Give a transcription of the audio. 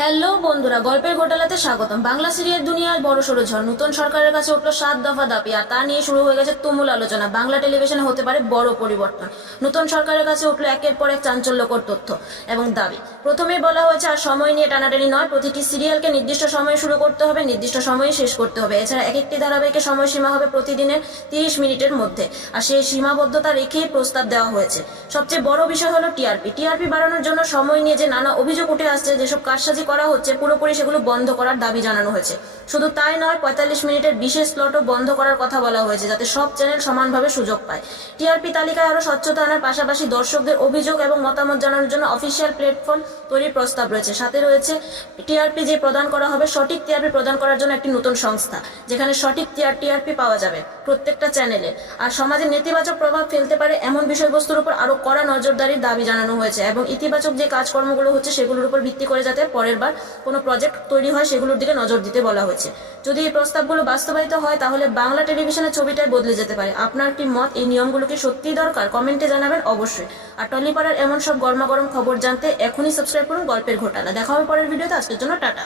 Hello বন্ধুরা, গল্পের ঘোটালাতে স্বাগতম। বাংলা সিরিয়াল দুনিয়ার বড়সড় ঝড়। নতুন সরকারের কাছে উঠলো 7 দফা দাবি, আর তা নিয়ে শুরু হয়ে গেছে তুমুল আলোচনা। বাংলা টেলিভিশনে হতে পারে বড় পরিবর্তন। নতুন সরকারের কাছে উঠলো একের পর এক চাঞ্চল্যকর তথ্য এবং দাবি। প্রথমেই বলা হয়েছে আর সময় নিয়ে টানাটানি নয়, প্রতিটি সিরিয়ালকে নির্দিষ্ট সময়ে শুরু করতে হবে, নির্দিষ্ট সময়ে শেষ করতে হবে। এছাড়া এক একটি ধারাবাহিকের সময়সীমা হবে প্রতিদিনের 30 মিনিটের মধ্যে, আর সেই সীমাবদ্ধতা রেখেই প্রস্তাব দেওয়া হয়েছে। সবচেয়ে বড় বিষয় হলো টিআরপি বাড়ানোর জন্য সময় নিয়ে যে নানা অভিযোগ উঠে আসছে, যেসব কারসাজি করা হচ্ছে, পুরোপুরি সেগুলো বন্ধ করার দাবি জানানো হয়েছে। শুধু তাই নয়, 45 মিনিটের বিশেষ স্লটও বন্ধ করার কথা বলা হয়েছে, যাতে সব চ্যানেল সমানভাবে সুযোগ পায়। টিআরপি তালিকায় আরও স্বচ্ছতা আনার পাশাপাশি দর্শকদের অভিযোগ এবং মতামত জানানোর জন্য অফিসিয়াল প্ল্যাটফর্ম তৈরির প্রস্তাব রয়েছে। সাথে রয়েছে টিআরপি যে প্রদান করা হবে, সঠিক টিআরপি প্রদান করার জন্য একটি নতুন সংস্থা, যেখানে সঠিক টিআরপি পাওয়া যাবে প্রত্যেকটা চ্যানেলে। আর সমাজে নেতিবাচক প্রভাব ফেলতে পারে এমন বিষয়বস্তুর উপর আরও কড়া নজরদারির দাবি জানানো হয়েছে, এবং ইতিবাচক যে কাজকর্মগুলো হচ্ছে সেগুলোর উপর ভিত্তি করে যাতে পরের বার কোনো প্রজেক্ট তৈরি হয় সেগুলোর দিকে নজর দিতে বলা হয়েছে। যদি এই প্রস্তাবগুলো বাস্তবায়িত হয়, তাহলে বাংলা টেলিভিশনের ছবিটাই বদলে যেতে পারে। আপনার কি মত? এই নিয়মগুলো কি সত্যিই দরকার? কমেন্টে জানাবেন অবশ্যই। আর টলিপাড়ার এমন সব গরমাগরম খবর জানতে এখনই সাবস্ক্রাইব করুন গল্পের ঘোটালা। দেখা হবে পরের ভিডিওতে। আজকের জন্য টাটা।